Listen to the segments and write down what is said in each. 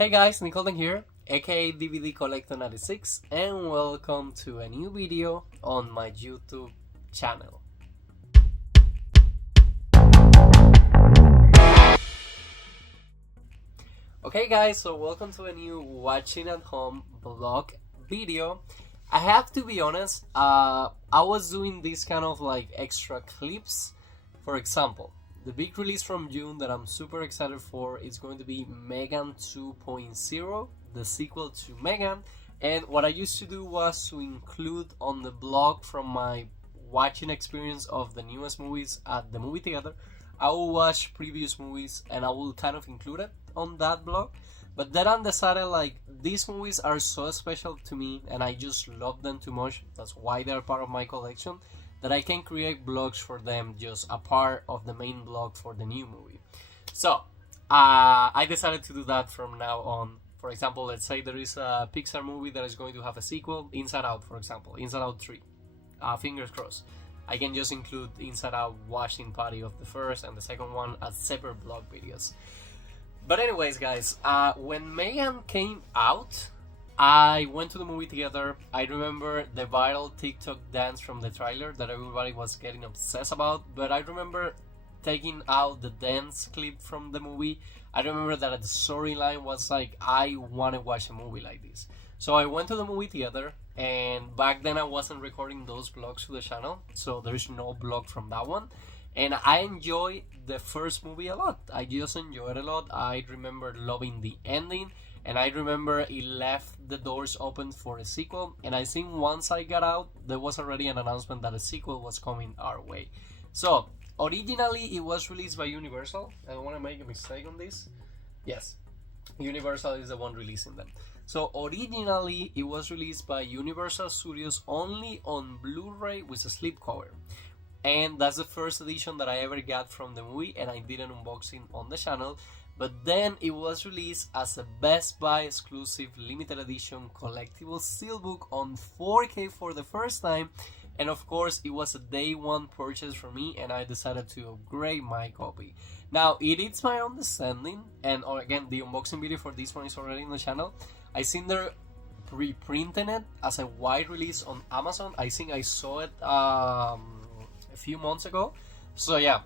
Hey guys, Halden here, aka DVD Collector 96, and welcome to a new video on my YouTube channel. Okay guys, so welcome to a new watching at home vlog video. I have to be honest, I was doing this kind of like extra clips. For example, the big release from June that I'm super excited for is going to be M3GAN 2.0, the sequel to M3GAN. And what I used to do was to include on the blog from my watching experience of the newest movies at the movie theater. I will watch previous movies and I will kind of include it on that blog. But then I decided like these movies are so special to me and I just love them too much. That's why they're part of my collection, that I can create blogs for them just a part of the main blog for the new movie. So I decided to do that from now on. For example, let's say there is a Pixar movie that is going to have a sequel, Inside Out, for example, Inside Out 3. Fingers crossed. I can just include Inside Out watching party of the first and the second one as separate blog videos. But anyways, guys, when M3GAN came out, I went to the movie theater. I remember the viral TikTok dance from the trailer that everybody was getting obsessed about, but I remember taking out the dance clip from the movie. I remember that the storyline was like, I want to watch a movie like this. So I went to the movie theater, and back then I wasn't recording those vlogs to the channel, so there's no vlog from that one. And I enjoyed the first movie a lot. I just enjoyed it a lot. I remember loving the ending, and I remember it left the doors open for a sequel. And I think once I got out, there was already an announcement that a sequel was coming our way. So originally it was released by Universal. I don't want to make a mistake on this. Yes, Universal is the one releasing them. So originally it was released by Universal Studios only on Blu-ray with a slipcover. And that's the first edition that I ever got from the movie, and I did an unboxing on the channel. But then it was released as a Best Buy exclusive limited edition collectible steelbook on 4K for the first time. And of course it was a day one purchase for me, and I decided to upgrade my copy. Now it is my understanding, and again the unboxing video for this one is already on the channel. I think they're pre-printing it as a wide release on Amazon. I think I saw it a few months ago. So yeah,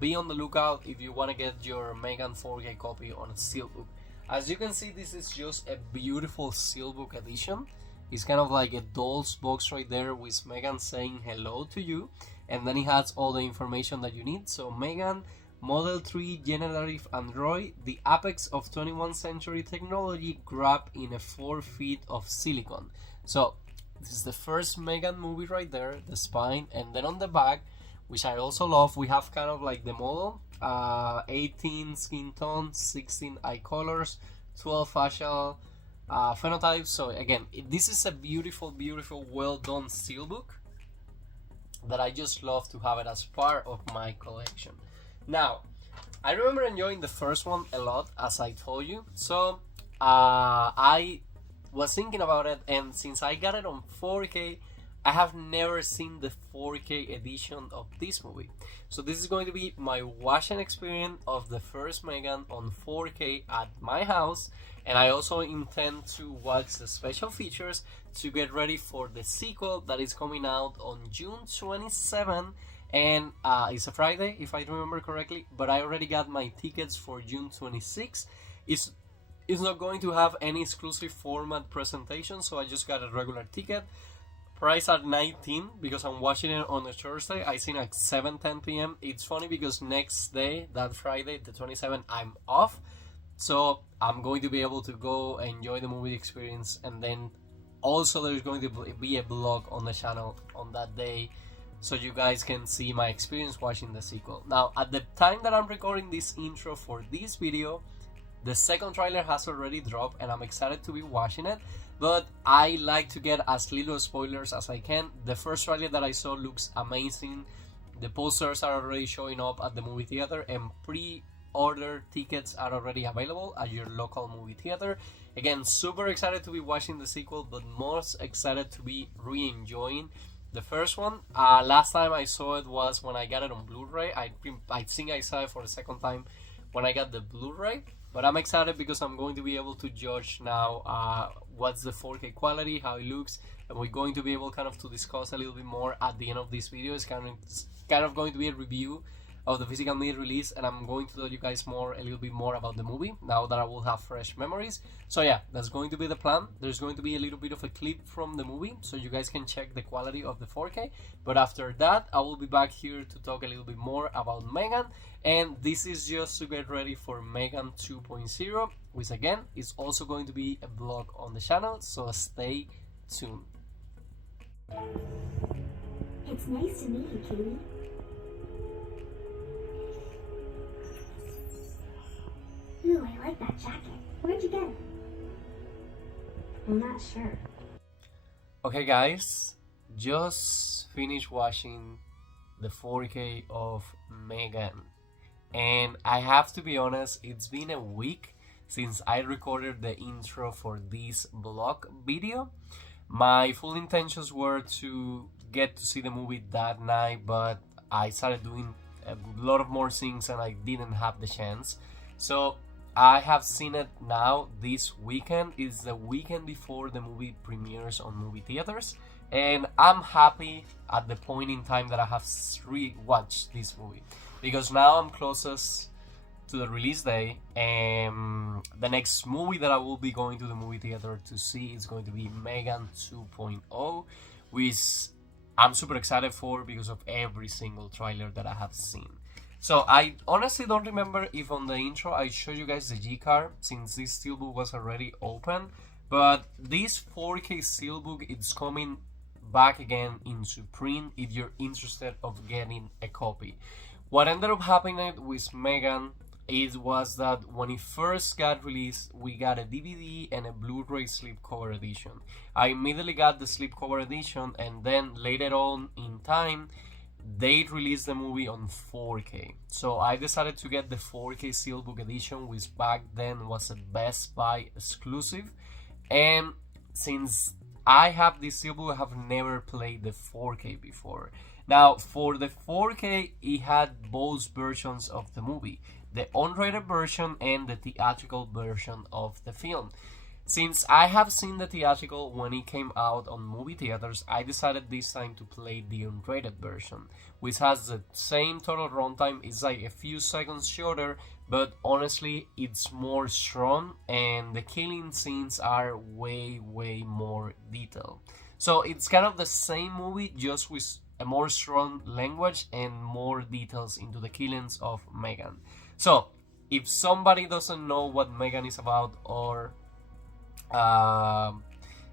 be on the lookout if you want to get your M3GAN 4K copy on a steelbook. As you can see, this is just a beautiful steelbook edition. It's kind of like a doll's box right there with M3GAN saying hello to you, and then it has all the information that you need. So M3GAN Model 3 Generative Android, the apex of 21st century technology wrapped in a 4 feet of silicon. So this is the first M3GAN movie right there, the spine, and then on the back, which I also love, we have kind of like the model, 18 skin tones, 16 eye colors, 12 facial phenotypes. So again, this is a beautiful, beautiful, well done steelbook that I just love to have it as part of my collection. Now, I remember enjoying the first one a lot, as I told you. So I was thinking about it, and since I got it on 4K, I have never seen the 4K edition of this movie. So this is going to be my watching experience of the first M3GAN on 4K at my house, and I also intend to watch the special features to get ready for the sequel that is coming out on June 27, and it's a Friday if I remember correctly, but I already got my tickets for June 26. It's not going to have any exclusive format presentation, so I just got a regular ticket. Price at 19 because I'm watching it on a Thursday. I think at 7:10 p.m. It's funny because next day, that Friday, the 27th, I'm off. So I'm going to be able to go enjoy the movie experience. And then also there's going to be a vlog on the channel on that day, so you guys can see my experience watching the sequel. Now, at the time that I'm recording this intro for this video, the second trailer has already dropped and I'm excited to be watching it, but I like to get as little spoilers as I can. The first trailer that I saw looks amazing. The posters are already showing up at the movie theater, and pre-order tickets are already available at your local movie theater. Again, super excited to be watching the sequel, but most excited to be re-enjoying the first one. Last time I saw it was when I got it on Blu-ray. I think I saw it for the second time when I got the Blu-ray. But I'm excited because I'm going to be able to judge now what's the 4K quality, how it looks, and we're going to be able kind of to discuss a little bit more at the end of this video. It's kind of going to be a review of the physical media release, and I'm going to tell you guys a little bit more about the movie now that I will have fresh memories. So yeah, that's going to be the plan. There's going to be a little bit of a clip from the movie so you guys can check the quality of the 4K, but after that I will be back here to talk a little bit more about M3GAN, and this is just to get ready for M3GAN 2.0, which again is also going to be a vlog on the channel, so stay tuned. It's nice to meet you, Katie. Ooh, I like that jacket. Where'd you get it? I'm not sure. Okay guys, just finished watching the 4K of M3GAN, and I have to be honest, it's been a week since I recorded the intro for this vlog video. My full intentions were to get to see the movie that night, but I started doing a lot of more things and I didn't have the chance. So I have seen it now this weekend. It's the weekend before the movie premieres on movie theaters, and I'm happy at the point in time that I have rewatched this movie, because now I'm closest to the release day, and the next movie that I will be going to the movie theater to see is going to be M3GAN 2.0, which I'm super excited for because of every single trailer that I have seen. So I honestly don't remember if on the intro I showed you guys the G-card, since this steelbook was already open, but this 4K steelbook, it's coming back again into print if you're interested of getting a copy. What ended up happening with M3GAN was that when it first got released, we got a DVD and a Blu-ray slipcover edition. I immediately got the slipcover edition, and then later on in time they released the movie on 4K. So I decided to get the 4K steelbook edition, which back then was a Best Buy exclusive. And since I have this steelbook, I have never played the 4K before. Now, for the 4K, it had both versions of the movie, the unrated version and the theatrical version of the film. Since I have seen the theatrical when it came out on movie theaters, I decided this time to play the unrated version, which has the same total runtime. It's like a few seconds shorter, but honestly it's more strong, and the killing scenes are way more detailed. So it's kind of the same movie, just with a more strong language and more details into the killings of M3GAN. So if somebody doesn't know what M3GAN is about, or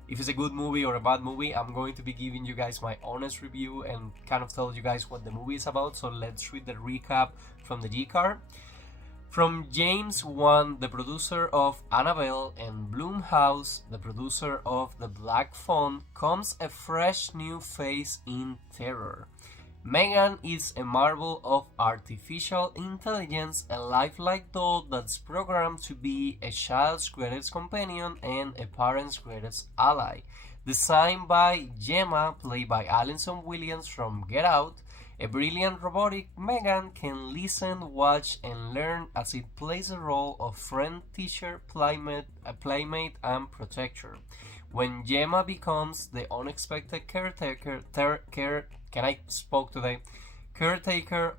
if it's a good movie or a bad movie, I'm going to be giving you guys my honest review and kind of tell you guys what the movie is about. So let's read the recap from the G-card. From James Wan, the producer of Annabelle, and Blumhouse, the producer of The Black Phone, comes a fresh new face in terror. M3GAN is a marvel of artificial intelligence, a lifelike doll that's programmed to be a child's greatest companion and a parent's greatest ally. Designed by Gemma, played by Allison Williams from Get Out, a brilliant robotic M3GAN can listen, watch, and learn as it plays the role of friend, teacher, playmate, and protector. When Gemma becomes the unexpected caretaker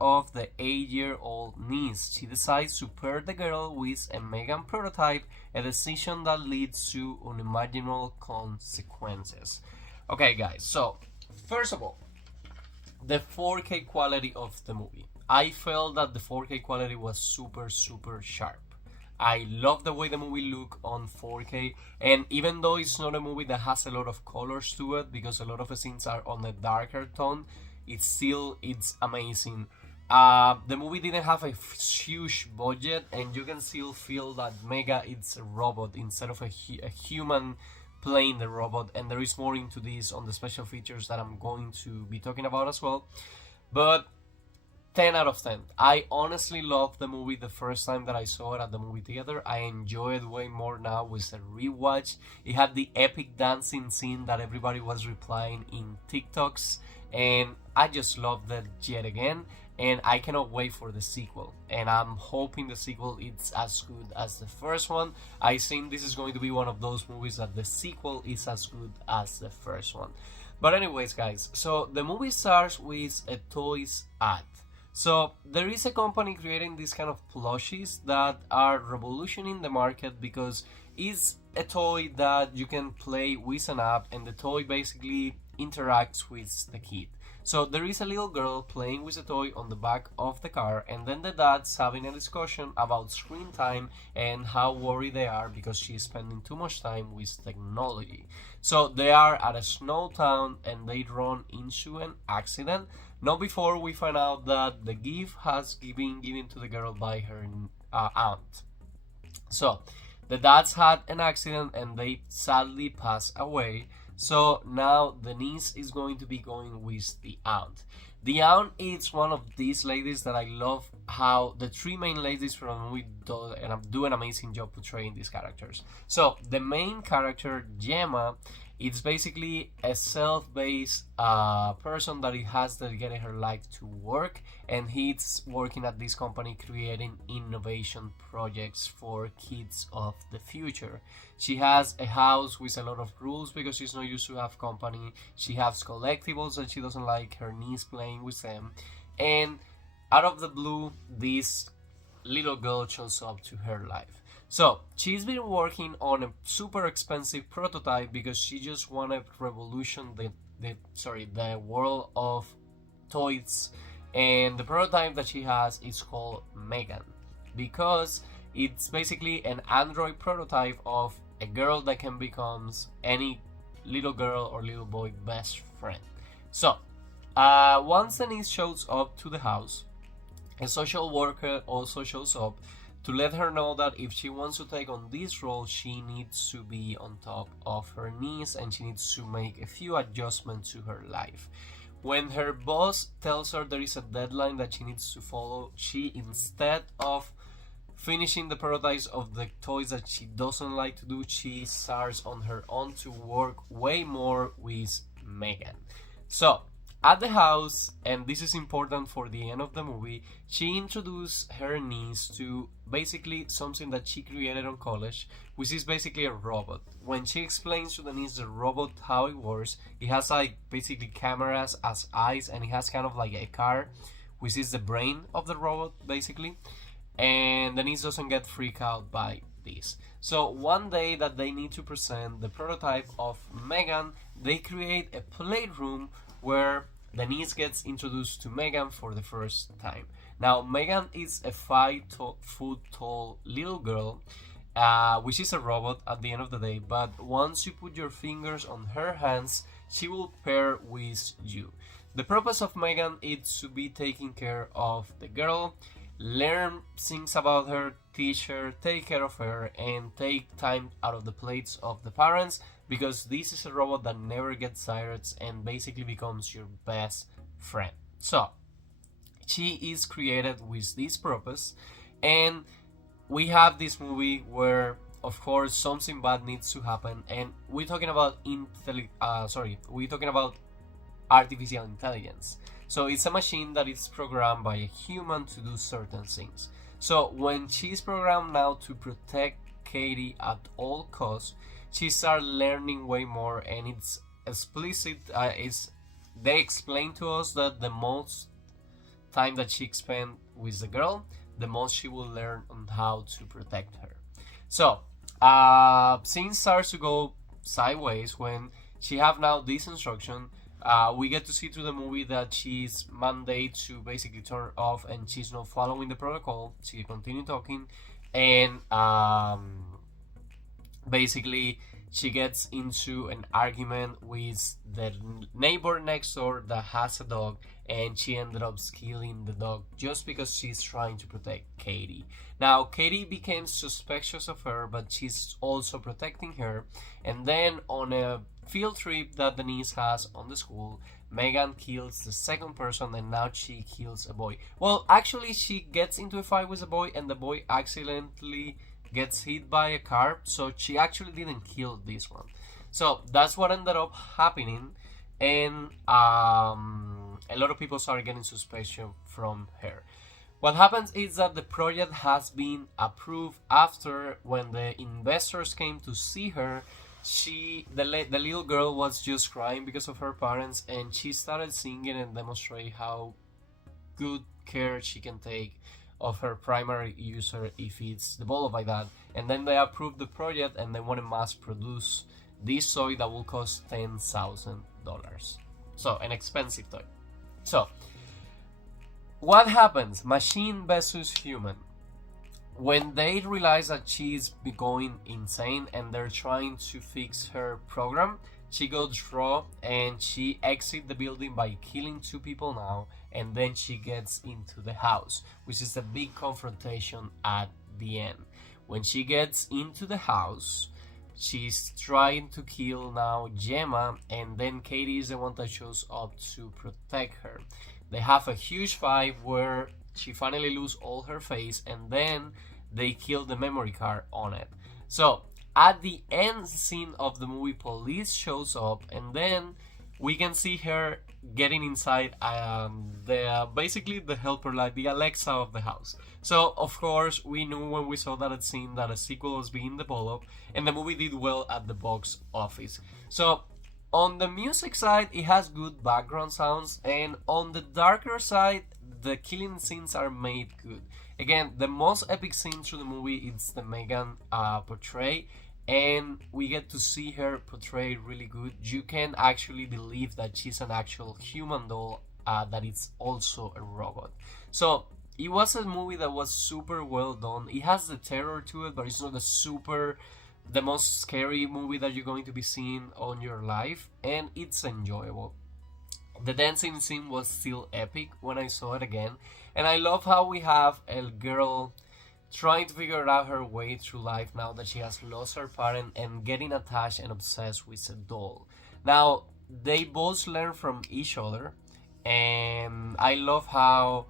of the 8-year-old niece, she decides to pair the girl with a M3GAN prototype, a decision that leads to unimaginable consequences. Okay guys, so first of all, the 4K quality of the movie. I felt that the 4K quality was super sharp. I love the way the movie look on 4K, and even though it's not a movie that has a lot of colors to it, because a lot of the scenes are on a darker tone, it's amazing. The movie didn't have a huge budget, and you can still feel that M3GAN is a robot instead of a human playing the robot, and there is more into this on the special features that I'm going to be talking about as well. But 10 out of 10. I honestly loved the movie the first time that I saw it at the movie theater. I enjoy it way more now with a rewatch. It had the epic dancing scene that everybody was replying in TikToks, and I just loved it yet again. and I cannot wait for the sequel, and I'm hoping the sequel is as good as the first one. I think this is going to be one of those movies that the sequel is as good as the first one. But anyways, guys, so the movie starts with a toys ad. So there is a company creating these kind of plushies that are revolutioning the market because it's a toy that you can play with an app, and the toy basically interacts with the kid. So there is a little girl playing with a toy on the back of the car, and then the dad's having a discussion about screen time and how worried they are because she's spending too much time with technology. So they are at a snow town and they run into an accident. Not before we find out that the gift has been given to the girl by her aunt. So the dads had an accident and they sadly pass away. So now the niece is going to be going with the aunt. The aunt is one of these ladies that I love how the three main ladies from the movie do an amazing job portraying these characters. So the main character, Gemma, it's basically a self-based person that has dedicated her life to work, and he's working at this company creating innovation projects for kids of the future. She has a house with a lot of rules because she's not used to have company. She has collectibles and she doesn't like her niece playing with them. And out of the blue, this little girl shows up to her life. So she's been working on a super expensive prototype because she just wanted to revolution the world of toys, and the prototype that she has is called M3GAN because it's basically an android prototype of a girl that can become any little girl or little boy best friend. So once Denise shows up to the house, a social worker also shows up to let her know that if she wants to take on this role, she needs to be on top of her niece and she needs to make a few adjustments to her life. When her boss tells her there is a deadline that she needs to follow, she, instead of finishing the prototypes of the toys that she doesn't like to do, she starts on her own to work way more with M3GAN. So at the house, and this is important for the end of the movie, she introduced her niece to basically something that she created on college, which is basically a robot. When she explains to the niece the robot how it works, it has like basically cameras as eyes, and it has kind of like a car, which is the brain of the robot basically. And the niece doesn't get freaked out by this. So one day that they need to present the prototype of M3GAN, they create a playroom where the niece gets introduced to M3GAN for the first time. Now M3GAN is a 5-foot tall little girl, which is a robot at the end of the day, but once you put your fingers on her hands, she will pair with you. The purpose of M3GAN is to be taking care of the girl, learn things about her, teach her, take care of her, and take time out of the plates of the parents, because this is a robot that never gets tired and basically becomes your best friend. So she is created with this purpose, and we have this movie where of course something bad needs to happen, and we're talking about artificial intelligence. So it's a machine that is programmed by a human to do certain things. So when she's programmed now to protect Katie at all costs, she starts learning way more, and it's explicit. They explain to us that the most time that she spends with the girl, the most she will learn on how to protect her. So things starts to go sideways when she have now this instruction. We get to see through the movie that she's mandated to basically turn off, and she's not following the protocol. She continue talking, and basically she gets into an argument with the neighbor next door that has a dog, and she ended up killing the dog just because she's trying to protect Katie. Now Katie became suspicious of her, but she's also protecting her. And then on a field trip that Denise has on the school, M3GAN kills the second person, and now she kills a boy. Well, actually she gets into a fight with a boy, and the boy accidentally gets hit by a car, so she actually didn't kill this one. So that's what ended up happening. And a lot of people started getting suspicion from her. What happens is that the project has been approved after, when the investors came to see her, the little girl was just crying because of her parents, and she started singing and demonstrate how good care she can take of her primary user if it's developed like that. And then they approved the project and they want to mass produce this toy that will cost $10,000. So, an expensive toy. So, what happens? Machine versus human. When they realize that she's going insane and they're trying to fix her program, she goes raw and she exits the building by killing 2 people now, and then she gets into the house, which is a big confrontation at the end. When she gets into the house, she's trying to kill now Gemma, and then Katie is the one that shows up to protect her. They have a huge fight where she finally loses all her face, and then they kill the memory card on it. So at the end scene of the movie, police shows up, and then we can see her getting inside basically the helper, like the Alexa of the house. So of course we knew when we saw that scene that a sequel was being developed, and the movie did well at the box office. So on the music side, it has good background sounds, and on the darker side, the killing scenes are made good. Again, the most epic scene through the movie is the M3GAN portray, and we get to see her portrayed really good. You can actually believe that she's an actual human doll that is also a robot. So it was a movie that was super well done. It has the terror to it, but it's not the most scary movie that you're going to be seeing on your life, and it's enjoyable. The dancing scene was still epic when I saw it again, and I love how we have a girl trying to figure out her way through life now that she has lost her parent and getting attached and obsessed with a doll. Now, they both learn from each other, and I love how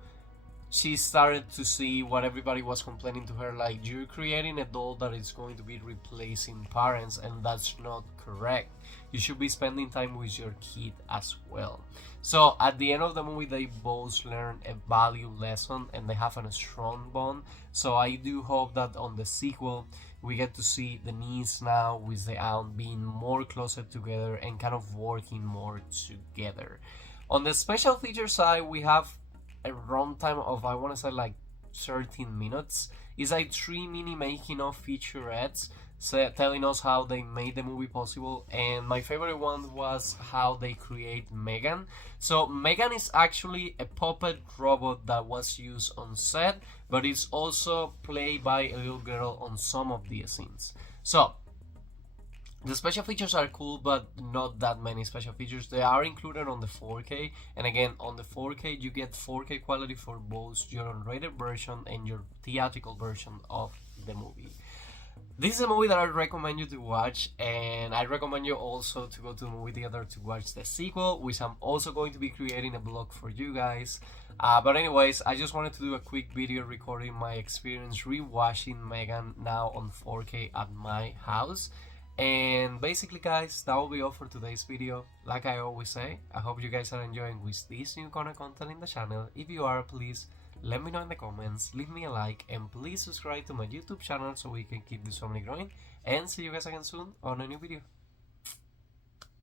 she started to see what everybody was complaining to her, like, you're creating a doll that is going to be replacing parents, and that's not correct. You should be spending time with your kid as well. So at the end of the movie, they both learn a value lesson and they have a strong bond. So I do hope that on the sequel we get to see the niece now with the aunt being more closer together and kind of working more together. On the special feature side, we have a runtime of, I want to say, like 13 minutes. It's like 3 mini making of featurettes telling us how they made the movie possible, and my favorite one was how they create M3GAN. So M3GAN is actually a puppet robot that was used on set, but it's also played by a little girl on some of the scenes. So the special features are cool, but not that many special features. They are included on the 4K, and again, on the 4K you get 4K quality for both your unrated version and your theatrical version of the movie. This is a movie that I recommend you to watch, and I recommend you also to go to the movie theater to watch the sequel, which I'm also going to be creating a blog for you guys. But anyways, I just wanted to do a quick video recording my experience rewatching M3GAN now on 4K at my house. And basically, guys, that will be all for today's video. Like I always say, I hope you guys are enjoying with this new kind of content in the channel. If you are, please let me know in the comments, leave me a like, and please subscribe to my YouTube channel so we can keep this family growing. And see you guys again soon on a new video.